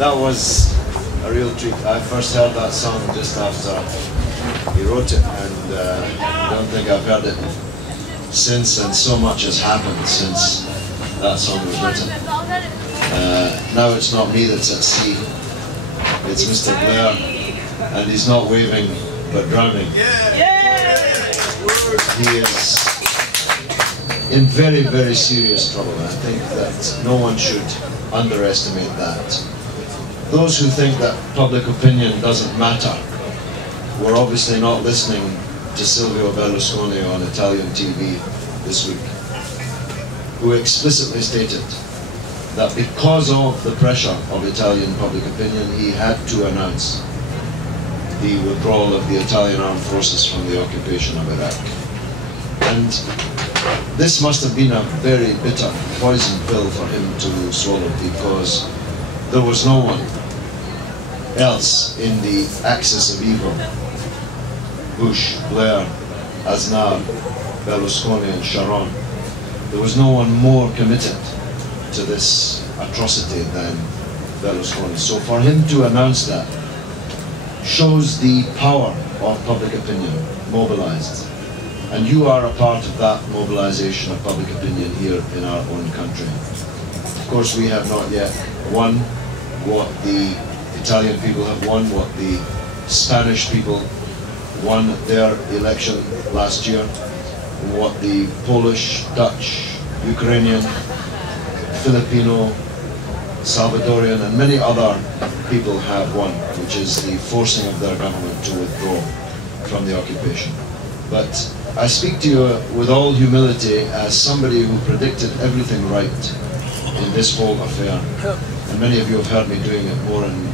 That was a real treat. I first heard that song just after he wrote it, and I don't think I've heard it since, and so much has happened since that song was written. Now it's not me that's at sea, it's Mr. Blair, and he's not waving but drowning. He is in very, very serious trouble. I think that no one should underestimate that. Those who think that public opinion doesn't matter were obviously not listening to Silvio Berlusconi on Italian TV this week, who explicitly stated that because of the pressure of Italian public opinion, he had to announce the withdrawal of the Italian armed forces from the occupation of Iraq. And this must have been a very bitter poison pill for him to swallow, because there was no one else in the axis of evil, Bush, Blair, Aznar, Berlusconi and Sharon. There was no one more committed to this atrocity than Berlusconi. So for him to announce that shows the power of public opinion mobilized. And you are a part of that mobilization of public opinion here in our own country. Of course, we have not yet won what the Italian people have won, what the Spanish people won their election last year, what the Polish, Dutch, Ukrainian, Filipino, Salvadorian and many other people have won, which is the forcing of their government to withdraw from the occupation. But I speak to you with all humility as somebody who predicted everything right in this whole affair. And many of you have heard me doing it more and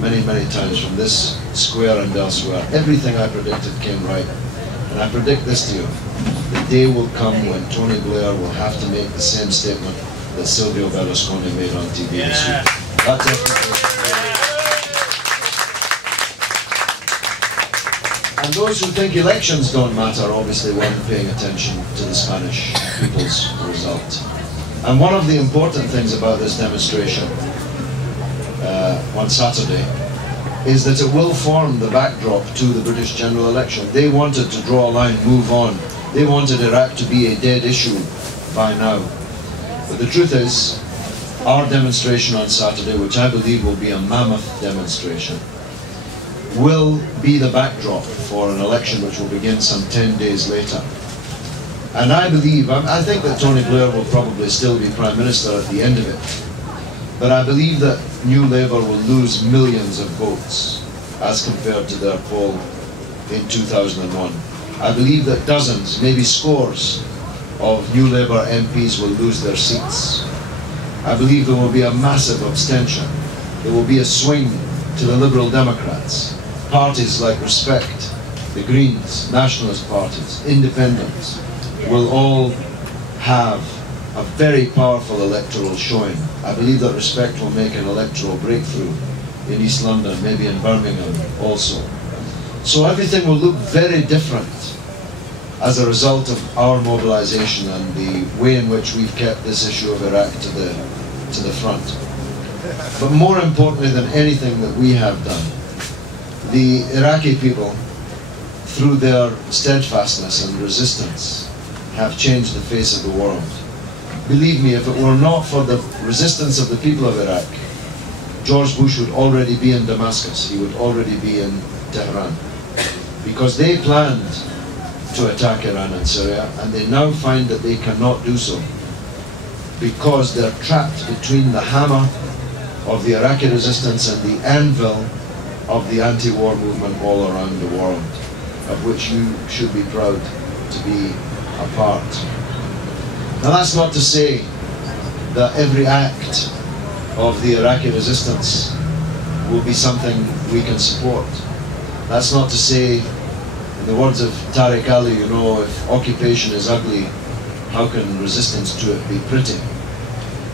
many, many times from this square and elsewhere. Everything I predicted came right. And I predict this to you. The day will come when Tony Blair will have to make the same statement that Silvio Berlusconi made on TV this week. That's everything. And those who think elections don't matter obviously weren't paying attention to the Spanish people's result. And one of the important things about this demonstration on Saturday is that it will form the backdrop to the British general election. They wanted to draw a line, move on. They wanted Iraq to be a dead issue by now. But the truth is, our demonstration on Saturday, which I believe will be a mammoth demonstration, will be the backdrop for an election which will begin some 10 days later. And I believe, I think that Tony Blair will probably still be Prime Minister at the end of it. But I believe that New Labour will lose millions of votes as compared to their poll in 2001. I believe that dozens, maybe scores, of New Labour MPs will lose their seats. I believe there will be a massive abstention. There will be a swing to the Liberal Democrats. Parties like Respect, the Greens, Nationalist parties, Independents, will all have a very powerful electoral showing. I believe that Respect will make an electoral breakthrough in East London, maybe in Birmingham also. So everything will look very different as a result of our mobilization and the way in which we've kept this issue of Iraq to the front. But more importantly than anything that we have done, the Iraqi people, through their steadfastness and resistance, have changed the face of the world. Believe me, if it were not for the resistance of the people of Iraq, George Bush would already be in Damascus, he would already be in Tehran. Because they planned to attack Iran and Syria, and they now find that they cannot do so, because they're trapped between the hammer of the Iraqi resistance and the anvil of the anti-war movement all around the world, of which you should be proud to be a part. Now that's not to say that every act of the Iraqi resistance will be something we can support. That's not to say, in the words of Tariq Ali, you know, if occupation is ugly, how can resistance to it be pretty?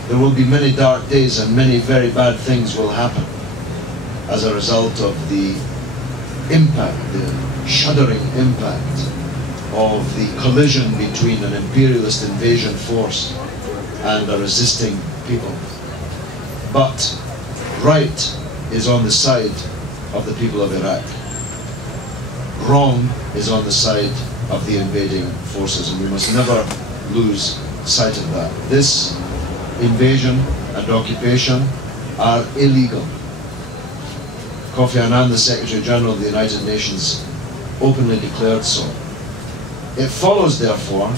There will be many dark days and many very bad things will happen as a result of the impact, the shuddering impact of the collision between an imperialist invasion force and a resisting people. But right is on the side of the people of Iraq. Wrong is on the side of the invading forces, and we must never lose sight of that. This invasion and occupation are illegal. Kofi Annan, the Secretary General of the United Nations, openly declared so. It follows, therefore,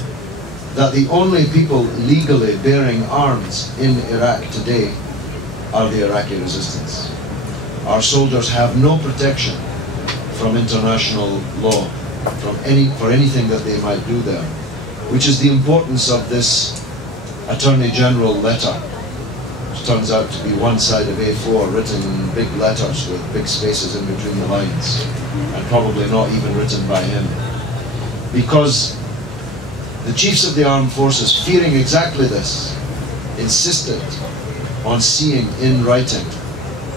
that the only people legally bearing arms in Iraq today are the Iraqi resistance. Our soldiers have no protection from international law, for anything that they might do there, which is the importance of this Attorney General letter, which turns out to be one side of A4 written in big letters with big spaces in between the lines, and probably not even written by him. Because the chiefs of the armed forces, fearing exactly this, insisted on seeing in writing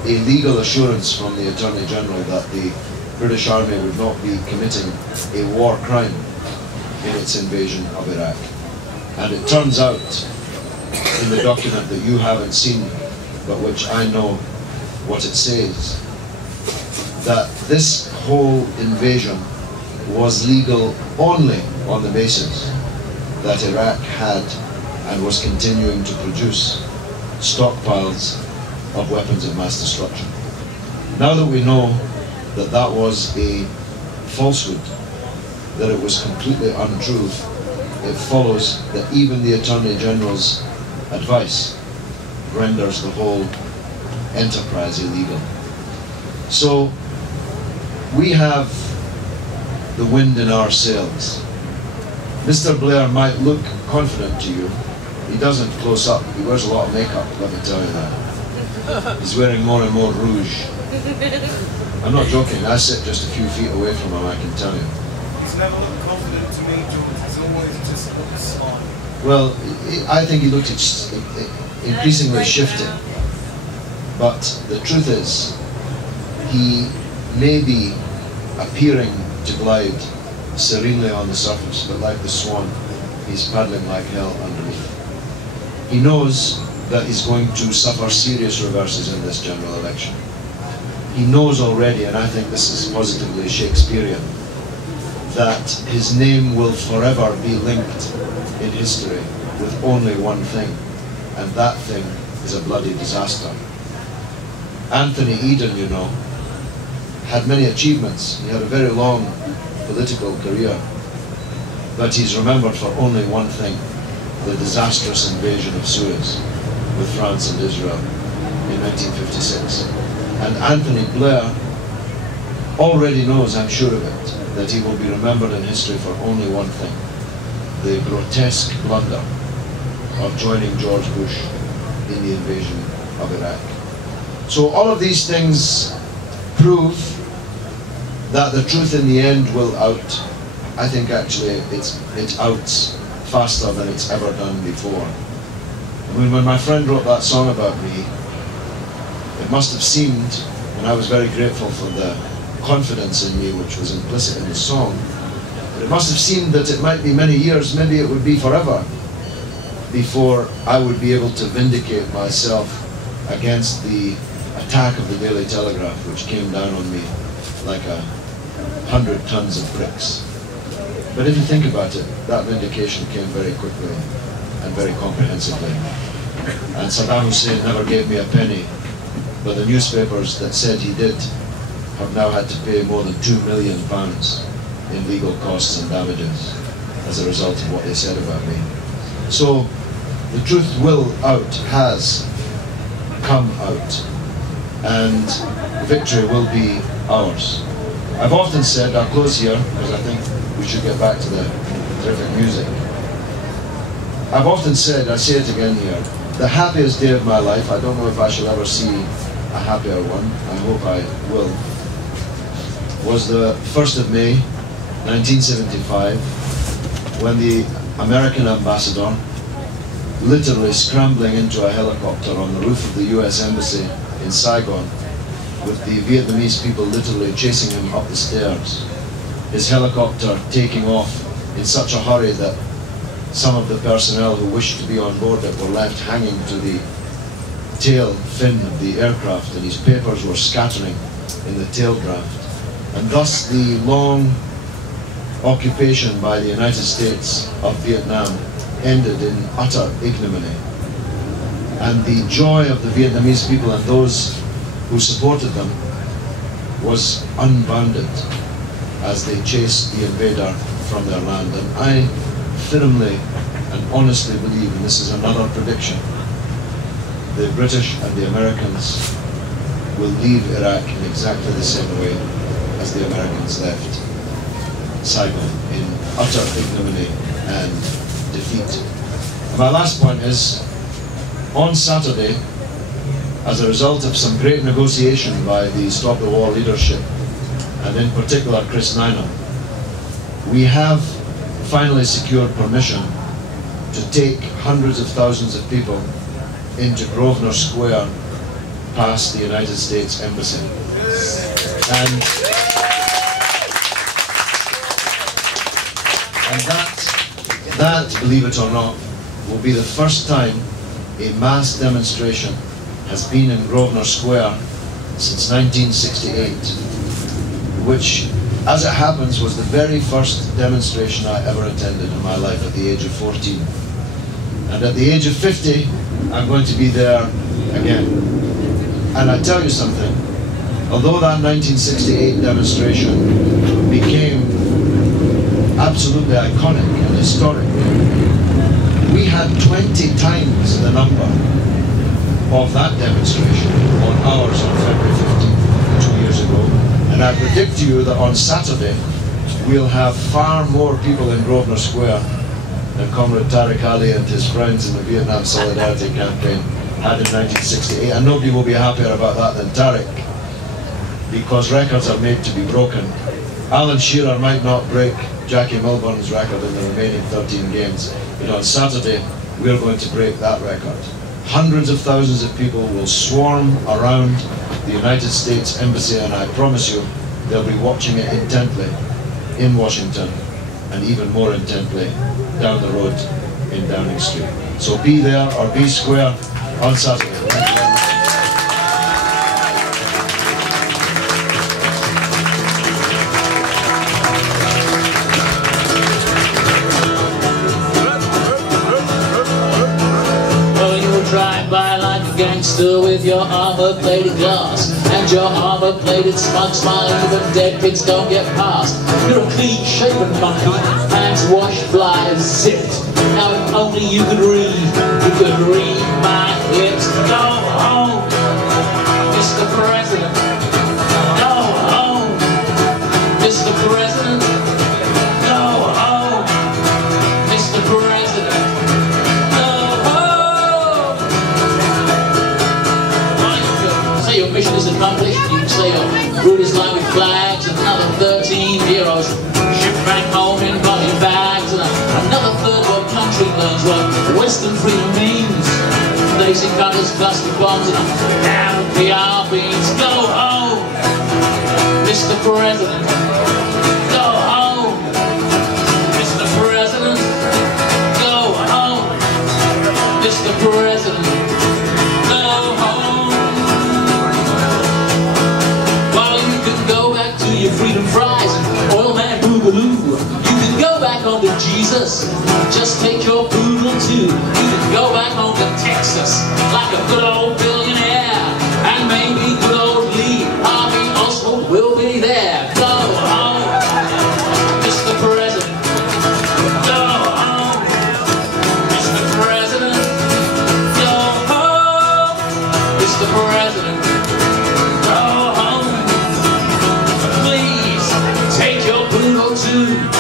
a legal assurance from the Attorney General that the British Army would not be committing a war crime in its invasion of Iraq. And it turns out, in the document that you haven't seen, but which I know what it says, that this whole invasion was legal only on the basis that Iraq had and was continuing to produce stockpiles of weapons of mass destruction. Now that we know that that was a falsehood, that it was completely untrue, it follows that even the Attorney General's advice renders the whole enterprise illegal. So we have the wind in our sails. Mr. Blair might look confident to you. He doesn't close up. He wears a lot of makeup, let me tell you that. He's wearing more and more rouge. I'm not joking. I sit just a few feet away from him, I can tell you. He's never looked confident to me, George. He's always just looked smart. Well, I think he looked increasingly shifting. But the truth is, he may be appearing to glide serenely on the surface, but like the swan, he's paddling like hell underneath. He knows that he's going to suffer serious reverses in this general election. He knows already, and I think this is positively Shakespearean, that his name will forever be linked in history with only one thing, and that thing is a bloody disaster. Anthony Eden, you know, had many achievements. He had a very long political career, but he's remembered for only one thing: the disastrous invasion of Suez with France and Israel in 1956. And Anthony Blair already knows, I'm sure of it, that he will be remembered in history for only one thing: the grotesque blunder of joining George Bush in the invasion of Iraq. So all of these things prove that the truth in the end will out. I think actually it outs faster than it's ever done before. I mean, when my friend wrote that song about me, it must have seemed, and I was very grateful for the confidence in me which was implicit in the song, but it must have seemed that it might be many years, maybe it would be forever, before I would be able to vindicate myself against the attack of the Daily Telegraph, which came down on me like 100 tons of bricks. But if you think about it, that vindication came very quickly and very comprehensively. And Saddam Hussein never gave me a penny, but the newspapers that said he did have now had to pay more than £2 million in legal costs and damages as a result of what they said about me. So the truth will out, has come out, and victory will be ours. I've often said, I'll close here because I think we should get back to the terrific music. I've often said, I say it again here, the happiest day of my life, I don't know if I shall ever see a happier one, I hope I will, was the 1st of May, 1975, when the American ambassador, literally scrambling into a helicopter on the roof of the US Embassy in Saigon, with the Vietnamese people literally chasing him up the stairs, his helicopter taking off in such a hurry that some of the personnel who wished to be on board it were left hanging to the tail fin of the aircraft, and his papers were scattering in the tailcraft. And thus the long occupation by the United States of Vietnam ended in utter ignominy. And the joy of the Vietnamese people and those who supported them was unbounded as they chased the invader from their land. And I firmly and honestly believe, and this is another prediction, the British and the Americans will leave Iraq in exactly the same way as the Americans left Saigon, in utter ignominy and defeat. My last point is, on Saturday, as a result of some great negotiation by the Stop the War leadership, and in particular Chris Nynam, we have finally secured permission to take hundreds of thousands of people into Grosvenor Square past the United States Embassy. And that, believe it or not, will be the first time a mass demonstration has been in Grosvenor Square since 1968, which, as it happens, was the very first demonstration I ever attended in my life at the age of 14. And at the age of 50, I'm going to be there again. And I tell you something, although that 1968 demonstration became absolutely iconic and historic, we had 20 times the number of that demonstration on ours on February 15th, 2 years ago. And I predict to you that on Saturday, we'll have far more people in Grosvenor Square than Comrade Tariq Ali and his friends in the Vietnam Solidarity Campaign had in 1968. And nobody will be happier about that than Tariq, because records are made to be broken. Alan Shearer might not break Jackie Milburn's record in the remaining 13 games, but on Saturday, we're going to break that record. Hundreds of thousands of people will swarm around the United States Embassy, and I promise you, they'll be watching it intently in Washington, and even more intently down the road in Downing Street. So be there or be square on Saturday. Thank you very much. Drive by like a gangster with your armor-plated glass and your armor-plated smug smile. Even dead pigs don't get past. You're a clean-shaven monkey, hands washed, flies zipped. Now if only you could read my lips. Go home, Mr. President. Go home, Mr. President. Go home, Mr. President. Your mission is accomplished. You can say your route is lined with flags, and another 13 heroes shipped back home in body bags, and another third world country learns what Western freedom means. They see cutters, cluster bombs, and down PR beans. Go home, Mr. President. Go home, Mr. President. Go home, Mr. President. Your freedom fries and oil man boogaloo. You can go back home to Jesus, just take your poodle too. You can go back home to Texas like a good old billionaire, and maybe good old Lee Harvey Oswald will be there. Go home, Mr. President. Go home, Mr. President. Go home, Mr. President. Go home. Take your poodle too.